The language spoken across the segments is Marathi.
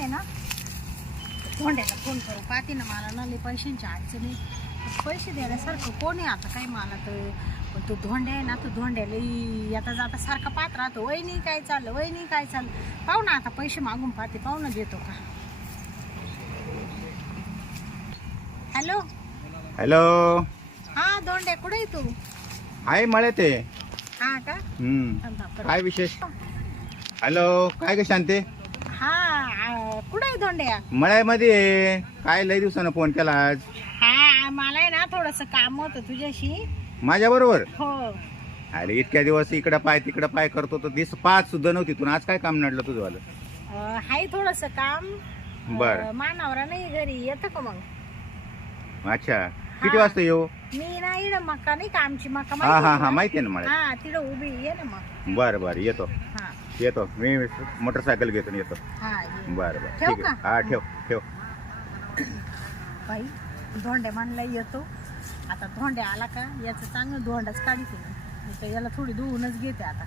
आहे ना? धोंड्याला फोन करू पाहते ना मला ना लई पैशांची अडचणी पैसे द्यायल्यासारखं कोण आहे आता काही मला तर पण तो धोंड्या आहे ना तो धोंड्याला येता जाता सारखा पाहत राहतो. वहिनी काय चाललं? वहिनी काय चाललं? पाहू ना आता पैसे मागून पाहते. पाहू ना देतो का? हॅलो? हॅलो? हा धोंड्या कुठे आहे तू? आहे मळे ते हा का? हम्म. काय विशेष? हॅलो? काय ग शांते? हा कुठे आहे धोंड्या? मळ्यामध्ये. आहे. काय लय दिवसानं फोन केला आज? हा मला आहे ना थोडस काम होतं तुझ्याशी. माझ्या बरोबर हो. अरे इतक्या दिवस इकडं पाय तिकडं पाय करतो तर दिस पाच सुद्धा नव्हती. तू आज काय काम नडलं तुझं वालं अं, हाय थोडस काम. बरं. अं, मानावरा नाही घरी. येतं का मग? अच्छा. किती हा. वाजता येऊ? मी ना इड मका नाही का आमची मका हा हा माहिती हा आहे माहिती आहे ना ना? मला हा तिकडं उभी ये ना मग बरं बरं. येतो. हा. येतो. मी मोटरसायकल घेतो येतो. हा ये. बरं बरं. ठेवू ठीक आहे. का? हा ठेव ठेव. बाई धोंड्या म्हणला येतो. आता धोंड्या आला का? याचं चांगलं धोंडाच काढते मी. मी तर याला थोडी धुवूनच घेते आता.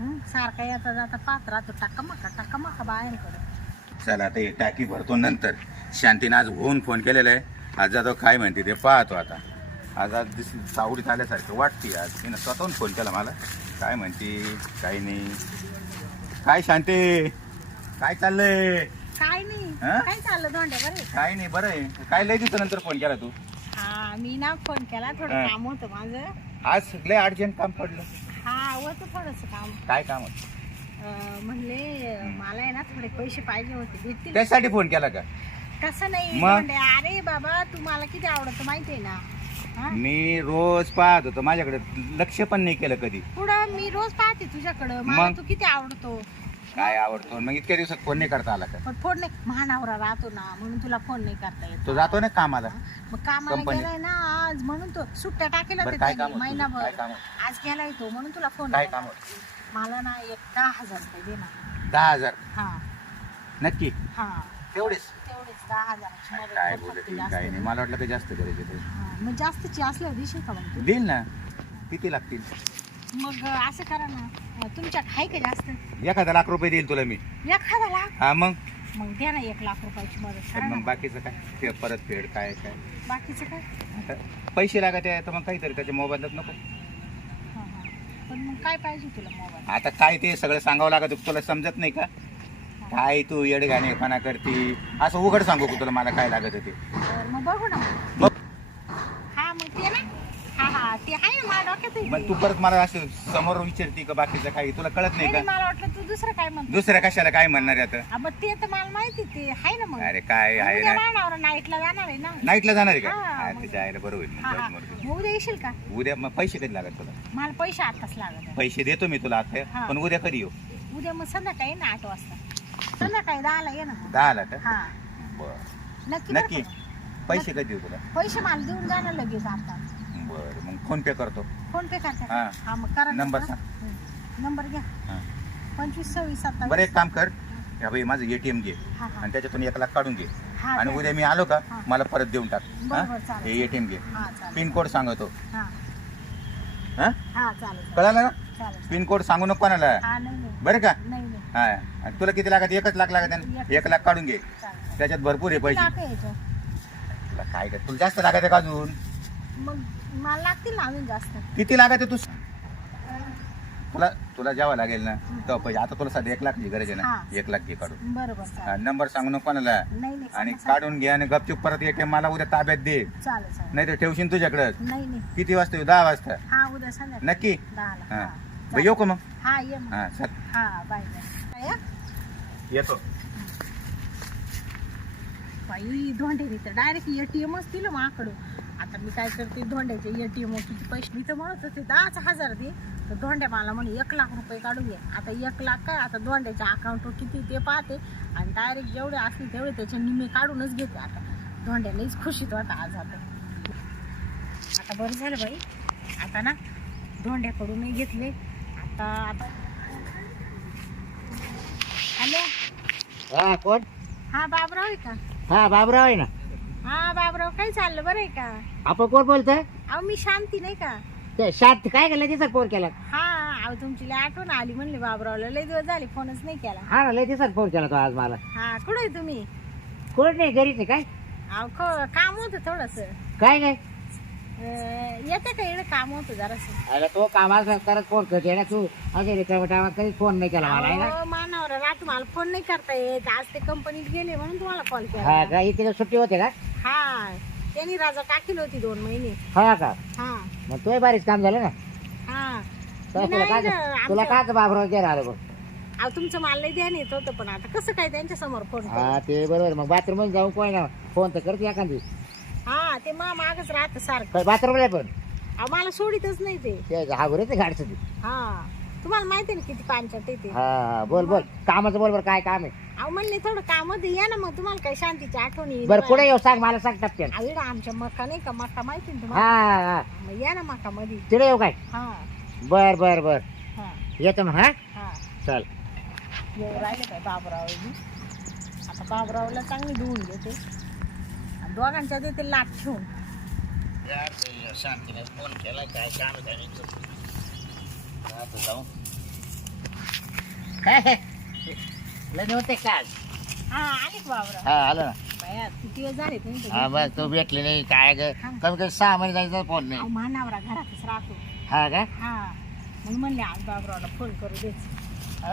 हं, सारखा येता जाता पाहत राहतो. टाका मका टाका मका बायांकडे. चला आता ही टाकी भरतो नंतर. शांतीने आज होऊन फोन केलेला आहे. आज जातो काय म्हणते ते पाहतो आता. आज आज दिस सावडीत आल्यासारखं वाटते आज. तिनं स्वतःहून फोन केला मला. काय म्हणते काही नाही. काय शांती? काय चाललंय? काय नाही. हं? काय चाललं धोंड्या बरं आहे? का? काय नाही बरं आहे. काय लय दिवसानंतर फोन केला तू? हा मी ना फोन केला थोडं. काम होतं माझं. आज लय अर्जंट काम पडलं. हा होतं थोडस काम. काय काम होतं? अं, म्हणले मला आहे ना थोडे पैसे पाहिजे होते. भेटतील. त्यासाठी फोन केला का? तसं नाही मग? धोंड्या अरे बाबा तुम्हाला किती आवडतं माहिती आहे ना? मी रोज पाहत होतो. माझ्याकडे लक्ष पण नाही केलं कधी. पुढं मी रोज पाहते तुझ्याकडं. मला मग? तू किती आवडतो? काय आवडतो? मग इतक्या दिवसात फोन नाही करता आला का? पण फोन नाही. महानावरा राहतो ना म्हणून तुला फोन नाही करता येत. तो जातो ना कामाला. मग कामाला. गेलाय ना आज म्हणून तो सुट्ट्या टाकेला बरं ते काय त्यांनी काम होतं? काय महिनाभर काम? आज गेलाय तो म्हणून तुला फोन काय. काम? मला ना एक दहा हजार रुपये दे ना. दहा हजार? हा. नक्की? हा. तेवढेच? दहा हजाराची मदत काय कर बोलत फक्त जास्त काही नाही. मला वाटलं काही जास्त करायचे ते. हा, मग जास्तची असल्यावर दिशील का मग तू? देईल ना. किती लागतील? मग असं करा ना. तुमच्या आहे का जास्त? एखादा लाख रुपये देईल तुला मी. एखादा लाख? हा मग? मग द्या ना एक लाख रुपयाची मदत करा मग ना. बाकीचं काय? ते परत फेड काय काय? बाकीचं काय? आता पैसे लागत आहे तर मग काहीतरी त्याच्या मोबाईलात नको. हा, हा. पण मग काय पाहिजे तुला मोबाईल? आता काय ते सगळं सांगावं लागत तुला समजत नाही का? काय तू येडगाणेपणा करते? असं उघड सांगू का तुला मला काय लागत होते? बरं, मग बघू ना. मग? हा मग ते ना. हा हा ते आहे ना माझ्या डोक्यात आहे मग ते. तू परत मला असं समोर विचारते का बाकीचं काही? तुला कळत नाही का? मला वाटलं तू दुसरं काय म्हणतो. दुसऱ्या कशाला काय म्हणणार आहे आता? हा, मग ते तर मला माहिती ते आहे ना मग. अरे काय आहे उद्या ना? मानावर नाईटला जाणार आहे ना. नाईटला जाणार आहे का? हा, मग- त्याच्या आईला बरोबर आहे. हा हा जाऊ दे मरू दे. मग उद्या येशील का? उद्या मग पैसे कधी लागत तुला? मला पैसे आताच लागत आहे. पैसे देतो मी तुला आता हा. पण उद्या कधी येऊ? उद्या मग संध्याकाळी ना आठ वाजता. संध्याकाळी दहाला ये ना का? हा. बर. नक्की बरं नक्की. का? पैसे कधी देऊ तुला? पैसे मला देऊन जाणार लगेच आता. बर. मग फोन पे करतो. फोन पे करता. हा. हा मग करा. नंबर? सांग. हं. नंबर घ्या. हा. पंचवीस सव्वीस बरं सत्तावीस एक काम कर. या बाई माझं एटीएम घे. हा हा. आणि त्याच्यातून एक लाख काढून घे. हा आणि. उद्या मी आलो का हा. मला परत देऊन टाक. बरं, हा? बरं, चालेल. हे एटीएम घे. हा चालेल. पिन कोड सांगतो. हा. हा? हा चालेल चालेल. कळालं ना? चालेल. पिन कोड सांगू नको कोणाला. हा नाही नाही. बरं का? नाही हा. आणि तुला किती लागत एकच लाख लागत? एक. लाख काढून घे. त्याच्यात भरपूर आहे पैसे. टाका. तुला काय काय तुला जास्त लागत आहे का अजून? मग मला लागतील ना अजून जास्त. किती लागत आहे तू तुला तुला जेव्हा लागेल ना तेव्हा पैसे. आता तुला सध्या एक लाखची गरज आहे हा. ना एक लाख घे काढून. बरोबर हा, नंबर सांगू नको कोणाला. नाही नाही आणि सांगा, काढून घे आणि गपचूप परत एटीएम मला उद्या ताब्यात दे. सांगा. चालेल चालेल. नाही तर ठेवशील तुझ्याकडं. नाही नाही. किती वाजता येऊ? दहा वाजता. हा उद्या संध्याकाळी. नक्की? दहाला. हा. हा बरं. येऊ का मग? हा ये मग. हा चल. हा बाय? येतो. बाई धोंड्याने तर डायरेक्ट एटीएमच दिलं माकडं आता मी काय करते धोंड्याचे एटीएम किती पैसे मी तर म्हणत होते दहाच हजार दे. तर धोंड्या मला म्हणे एक लाख रुपये काढून घे. आता एक लाख काय आता धोंड्याच्या अकाउंटवर किती ते पाहते. आणि डायरेक्ट जेवढे असतील तेवढे त्याचे निम्मे काढूनच घेते आता. धोंड्यालाच खुशीत होता आज आता. आता बरं झालं बाई. आता ना धोंड्याकडूनही घेतले. आता आता हॅलो हा कोण? हा बाबराव आहे का? हा बाबराव आहे ना. हा बाबराव काय चाललं? बरं आहे का? आपण कोण बोलतोय? अहो मी शांती नाही का? ते शांत काय केलं? तिचा फोन केला. हा अहो तुमची लय आठवण आली म्हणले बाबरावला. लय दिवस झाले फोनच नाही केला. हा ना लय दिवसात फोन केला तो आज मला. हा कुठे आहे तुम्ही? कोण नाही घरीच आहे काय? अहो ख- काम होतं थोडस. काय नाही. येते का इकडे काम होतं जरासं? अरे तो कामाला करत फोन करते ना तू. असे रिकाम्या टायमात कधीच फोन नाही केला मला आहे ना? अहो, मानावर रात मला फोन नाही करता येत. आज ते कंपनीत गेले म्हणून तुम्हाला कॉल. हा केला का? इथे सुट्टी होते का? हा. त्यांनी राजा टाकील होती दोन महिने. हा का? हा. मग तोही बारीच काम झालं ना? हा. तर तुला नाही काय तुला काय बाबराव आलं बघ. अहो तुमचं मला ध्यान येत होतं पण आता कसं काय त्यांच्यासमोर फोन हा ते बरोबर. मग बाथरूममध्ये जाऊन कोण फोन तर करते एखादी. हा ते मा मागच राहत सारखं. बाथरूमला पण? मला सोडितच नाही ते. ते हा बरं ते गाडचं ते. हा. तुम्हाला माहिती ना किती पांचट हा हा बोल बोल. कामाचं बोल बरं काय काम आहे? अहो म्हणले थोडं काम या ना मग तुम्हाला काही शांतीची आठवण येईल बरं पुढे येऊ सांग मला सांग टपक्यान अहो, इकडं आमच्या मका नाही का मका माहिती ना हा तुम्हाला? हा मग या ना मका मध्ये तिकडे येऊ काय? हा. बर बर बर. हा. येतो मग हा? हा. चल. येऊ राहिले काय बाबराव? आता बाबरावला चांगली धुवून घेते दोघांच्या देते लाट ठेवून. शांतीने फोन केला काय काम जाऊ. काय लग्न होते काल. हा आले का हा आलं ना. बाया किती वेळ झाले तुम्ही हा बस तू भेटली नाही काय ग? कमी कमी सहा महिने जायचा फोन नाही. मानावरा घरातच राहतो. हा का? हा. मग म्हणले आज बाबरावला फोन करू देच.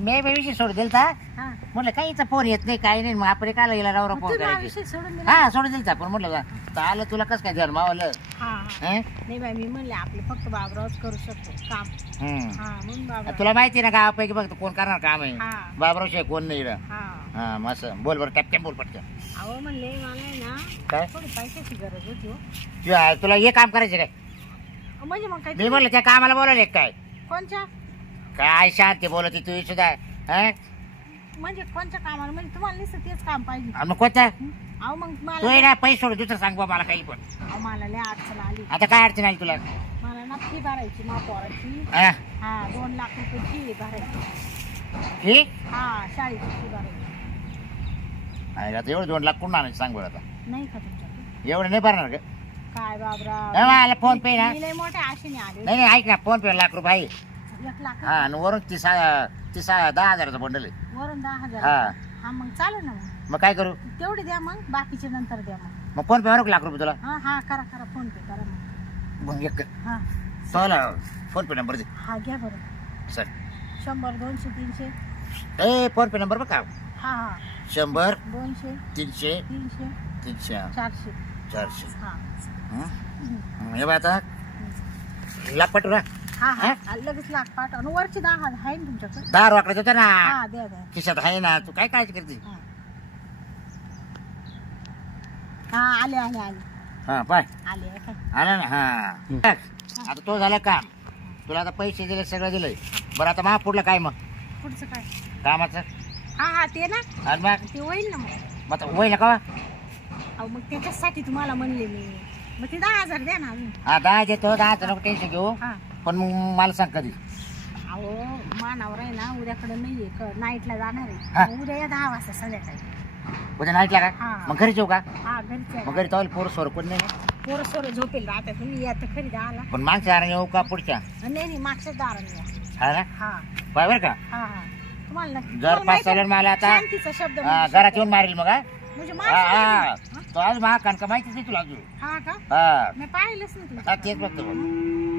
मी बी विषय सोडून दिलता? हा. म्हटलं काही फोन येत नाही काही नाही मग आपण काला गेला मग फोन तुम्ही हा करायची. विषय सोडून दिला. हा सोडून दिलता पण म्हटलं तर आलं तुला कसं काय धर्म मावलं हा हा. हं? नाही बाई मी म्हणले आपले फक्त बाबरावच करू शकतो काम. हं. हा म्हणून बाबराव. तुला माहिती ना गावापैकी बघ कोण करणार काम आहे. हा. बाबराव शिवाय कोण नाही इकडं. हा. हा मस्त. बोल बरं टपक्यान बोल पटकन. अहो म्हणले मला आहे ना काय? थोडी पैशाची गरज होती हो. तुला हे काम करायचं काय? अहो, म्हणजे मग काय मी म्हणलं त्या कामाला बोलावले काय? कोणच्या? काय शांती बोलत आहे तू सुद्धा हं? म्हणजे कोणच्या कामाला म्हणजे तुम्हाला नुसतं तेच काम पाहिजे. आणि मग कोणता? हं? अहो मग तू मला ना पैसे सोड दुसरं सांग बा मला काही पण. अहो, मला लय अडचण आली. आता काय अडचण आली तुला? मला ना फी भरायची मा पोराची. हा? हा दोन लाख रुपये फी भरायची. ही हा शाळेची फी भरायची. अरे आता एवढं दोन लाख कोण आणायचं सांग बरं आता. नाही का तुमच्याकडे? एवढं नाही भरणार का? काय ए, बाबराव मला फोन पे ना. मी लय मोठ्या आशेने आले. नाही नाही ऐक ना फोन पे लाख रुपये आहे. एक लाख हा आणि वरून तीस तीस दहा हजाराचा बंडल आहे. वरून दहा हजार हा. हा मग चालेल ना मग. मग काय करू? तेवढे द्या मग बाकीचे नंतर द्या मग. मग फोन पे भरू का लाख रुपये तुला. हा हा करा करा फोन पे करा मग. मग एक हा. चला फोन पे नंबर दे. हा घ्या बरं. सर शंभर दोनशे तीनशे. ए फोन पे नंबर बघा हा हा. शंभर दोनशे तीनशे तीनशे तीनशे. चारशे. चारशे. हा. हं? हं, हे बघ आता. लाख पाठवू ना. हा हा. हा, लगेच लाख पाठ आणि वरचे दहा हजार आहे ना तुमच्याकडे? दहा रोकडे ना? हा द्या द्या. खिशात आहे ना? तू काय काळजी करते? हा. हा आले आले आले. हा पाय. आले काय आला ना? हा. आता तो झाला काम. तुला आता पैसे दिले सगळं दिलंय. बरं आता महापुढलं काय मग? पुढचं काय? कामाचं? हा हा ते ना. आणि मग? ते होईल ना मग. मग आता होईल का अहो मग त्याच्यासाठी तुम्हाला म्हणले मी. मग ते दहा हजार द्या ना अजून. हा दहा देतो. दहा नको टेन्शन घेऊ. हा. पण मग मला सांग कधी? अहो मानावर आहे ना उद्याकडे नाहीये क- नाईटला जाणार. आहे. मग उद्या या दहा वाजता संध्याकाळी. उद्या नाईटला का. मग घरी जाऊ का? हा मग घरी पोर सोर कोण नाही? ना? पोरं सोरं झोपेल राहतात तुम्ही या तर खरी दहाला पण मागच्या आराने येऊ का पुढच्या? नाही नाही मागच्याच दाराने या. हा ना? हा. पाय बरं का? हा हा. तुम्हाला नक्की- जर तुम्हाला पाच माहिती? मला आता शांतीचा शब्द हा, म्हणजे घरात. येऊन मारेल मग हा? म्हणजे हा माणसं हा नाही. तो आज महा कणका माहितीच नाही तुला अजून? हा का? हा. मी पाहिलंच नाही हा, तुमचं. तेच बघतो. मग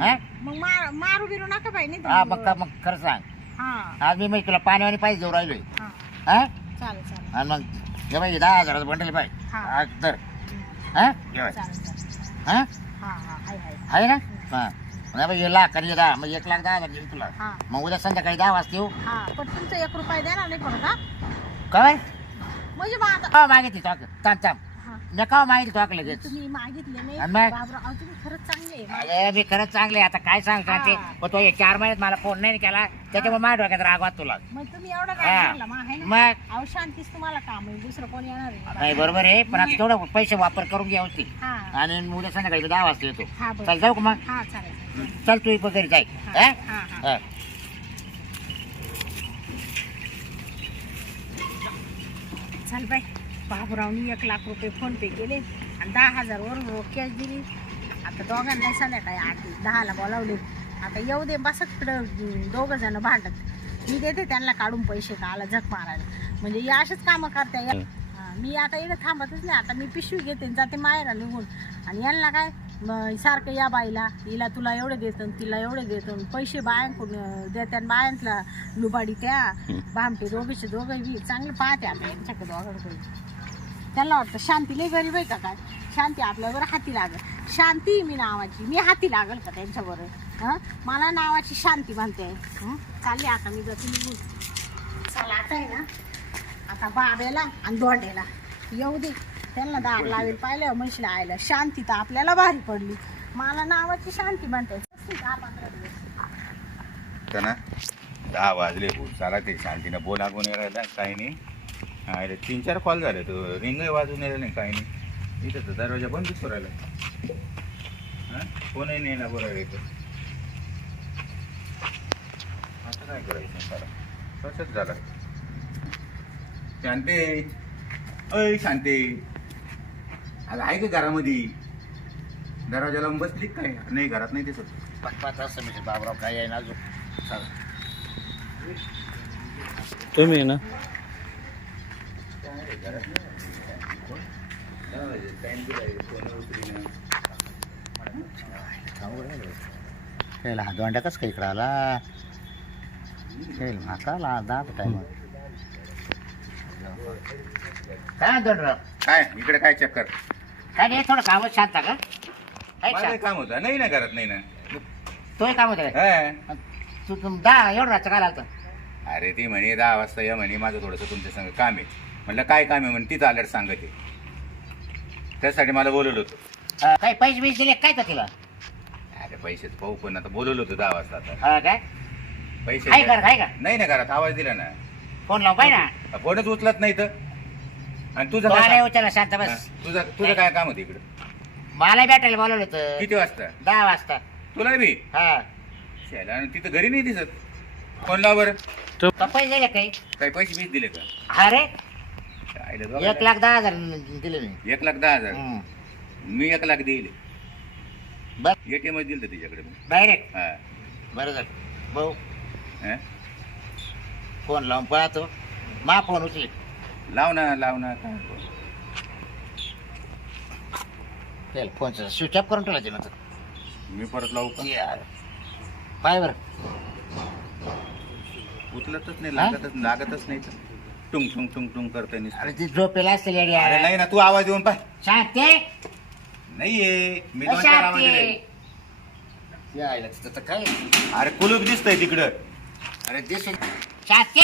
हा? मग मार- मारू बिरू नका बाई नाही हा मग का मग खरं सांग. हा. आज मी मग तुला पाहिजे राहिलोय. हा. हा? चालेल चालेल. आणि मग हे बाई दहा हजाराचं बंडल पाय हा. हा तर. हा? बाई. चालेल चालेल. हा? हा हा हाय हाय आहे ना? हा. नाही बाई हे लाख आणि हे दहा मग एक लाख दहा हजार देईल तुला. हा. मग उद्या संध्याकाळी दहा वाजता येऊ हा पण तुमचं एक रुपया देणार नाही हा. काय? म्हणजे मग आता का मागितली तो थांब थांब. हा मी का मागितली तो लगेच. तुम्ही मागितले नाही. आणि मग? बाबराव अहो, तुम्ही खरंच चांगले आहे. अरे मी खरंच चांगले आता काय सांगतो हा. ते पण तो हे चार महिन्यात मला फोन नाही केला. त्याच्यामुळे माझ्या डोक्यात रागवात तुला. मग तुम्ही एवढं हा. काय झालं मग आहे ना? मग? अहो शांतीच तुम्हाला काम आहे. दुसरं कोणी येणार आहे? नाही बरोबर आहे. पण आता तेवढं पैसे वापर करून घ्या होती हा. आणि उद्या संध्याकाळी दहा वाजता येतो. हा बरं. चल जाऊ का मग? हा चालेल. चल तू इथं घरी जाय. हा, हा? हा, हा. हा. चल बाई बाबुरावनी एक लाख रुपये फोन पे केले आणि दहा हजार वरून रोख कॅश दिली. आता दोघांना संध्याकाळी आठ दहाला बोलावले. आता येऊ दे बस तिकडं दोघं जण भांडत. मी देते त्यांना काढून पैसे का आला झक मारायला. म्हणजे हे असेच कामं करते हा, मी आता इकडे थांबतच नाही. आता मी पिशवी घेते जाते मायरा निघून. आणि यांना काय? सारखं या बाईला हिला तुला एवढे देतो तिला एवढे देतो पैसे बायांकडून देत्या आणि बायांतला लुबाडी त्या. भामटे दोघीचे दोघं बी चांगले पाहते आता यांच्याकडे दोघांकडे. त्यांना वाटतं शांती लय गरीब आहे का काय? शांती आपल्यावर हाती लागल. शांती मी नावाची. मी हाती लागल का त्यांच्याबरोबर? हं? मला नावाची शांती म्हणते. हं? चालली आता मी जाते निघून. चला आता आहे ना? आता बाब्याला आणि दोंड्याला येऊ दे. त्यांना दार लावेल पाहिलं म्हशीला आयला. शांती तर आपल्याला भारी पडली. मला नावाची शांती म्हणते. दहा पंधरा दिवस तर ना दहा वाजले चला ते शांतीनं बोला कोणी राहिला. काही नाही. हा इथे तीन चार कॉल झाले तो. रिंगही वाजून राहिला नाही काही नाही. इथं तर दरवाजा बंदच राहिला हा? कोणही नाही ना बरोबर इथं. आता काय करायचं चला तसंच झालं. शांते. अय शांते. अगं आहे का घरामध्ये? दरवाजा लावून बसली काय? नाही घरात नाही दिसत. पाच पाच असं म्हणजे बाबराव काय आहे ना अजून? चला. तुम्ही आहे ना? खेळ हा दोंड्या कसं काय इकडं आला? खेळ का आला? दहा टाइम काय दोंडराव काय? इकडे काय चक्कर काय नाही थोडं कामच शांत का? काय शांत? काम होतं. नाही ना घरात नाही ना. तोही काम होतं काय? हा. तू तुम दहा एवढं रातचं काय लागतं? अरे ती म्हणे दहा वाजता या म्हणे माझं थोडंसं तुमच्या संग काम आहे. म्हणलं काय काम आहे? म्हणे तिथं आल्यावर सांगते. त्यासाठी मला बोलवलं होतं. अं, काही पैसे बिसे दिले काय तर तिला? अरे पैसेच पाहू पण आता बोलवलं होतं दहा वाजता आता. हा, काय? पैसे आहे द्या. का आहे का? नाही ना घरात आवाज दिला ना. फोन लावून पाहिजे ना फोनच उचलत नाही तर. आणि तुझं काय काम? उचलला शांत हा, बस तुझं तुझं काय काम होतं इकडं? मला भेटायला बोलवलं होतं. किती वाजता? दहा वाजता. तुला बी? हा. शाला, आणि तिथं घरी नाही दिसत. फोन लाव बरं. तो पैसे दिले काही? काही पैसे बीस दिले का? अरे एक? लाख दहा हजार दिले मी एक लाख दहा हजार. मी एक लाख देईल बस एटीएम दिलं होतं तिच्याकडे मी. डायरेक्ट हा बरं झालं भाऊ हा? फोन लावून पाहतो मा फोन उचले लाव ना लाव ना काय चल फोनचं स्विच ऑफ करून ठेवला तिनं तर. मी परत लावू का यार. पाय बरं उचलतच नाही? लागतच लागतच नाही तर. टुंग टुंग टुंग टुंग करते नुसतं. अरे ती झोपेला असते अरे नाही ना तू आवाज देऊन पाय शांती नाहीये मी दोन चार आवाज दिले. शांती काय? अरे कुलूप दिसतंय तिकडं. अरे दिसून शांती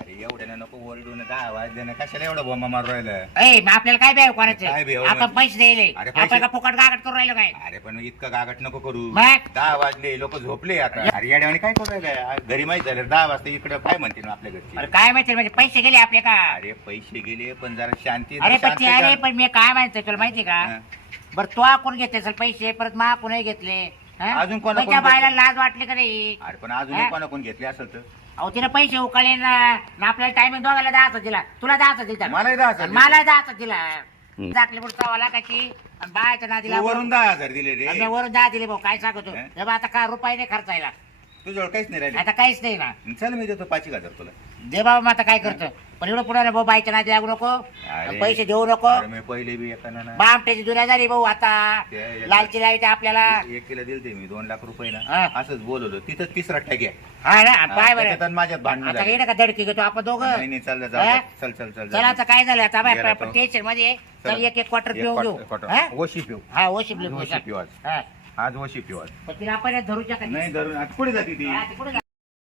अरे एवढ्या नको ओरडून दहा आवाज देणं कशाला एवढं बोंबा मारू राहिलं? ए मग आपल्याला काय बेव काय कोणाचं बेव आपण म्हणजे? पैसे द्यायले. अरे पैसे- आपण का फुकट गागट करून राहिलो काय? अरे पण इतकं गागट नको करू. मग? दहा वाजले लोक झोपले आता. अरे येड्यावानी काय करू राहिलं घरी माहीत झालं दहा वाजता इकडं काय म्हणते ना आपल्या अरे घरची काय माहिती म्हणजे पैसे गेले आपले का? अरे पैसे गेले पण जरा शांती अरे पण शांती ते अरे कर. पण मी काय माहिती तुला माहिती का? हा. बरं तो कोण घेतले असेल पैसे परत मा कोणी घेतले. हा? अजून कोणा- मग त्या कोण बायला घेतले? लाज वाटली का नाही? अरे पण अजून हा? कोणा कोण घेतले असेल तर? अहो तिने पैसे उकळले ना. ना आपल्याला टायमिंग दोघायला द्यायचं दिला. तुला द्यायचं दिला मलाही द्यायचं आणि दिलं. मला द्यायचं दिला. जाकली पुढे सव्वा लाखाची आणि बायच्या नादीला तू वरून दहा हजार दिले आणि वरून दहा दिले भाऊ काय सांगतो? आता काय रुपये नाही खर्चायला. तुझ्यावर काहीच नाही राहिले. आता काहीच नाही ना. चल मी देतो पाच एक हजार तुला. दे बाबा मग आता काय करतो? पण एवढं पुढे भाऊ बायच्या नादी लागू नको. अरे. पैसे देऊ नको. अरे मी पहिले बी एकानं ना. बामट्याची दुनिया झाली भाऊ आता. ते याच्यात- लालची लाइट आपल्याला. एक किलो दिलते मी दोन लाख रुपये हा. ना असंच बोलवलं. तिथं तिसरा टॅग हा ना आणि पाय बरं. आणि माझ्यात भांडण आता झाली. येणं का धडकी घेतो आपण दोघं? नाही नाही चाललं हा? चल चल चल चला आता काय झालं? आता गेला बाय तो. टेन्शनमध्ये. चल. एक एक क्वार्टर पिऊन घेऊ. हा? वशी पिऊ. हा ओशिपली वशी पिऊ आज. हा. आज वशी पण तिला आपण धरूच्या का नाही धरून आता पुढे जाते ती? कुठे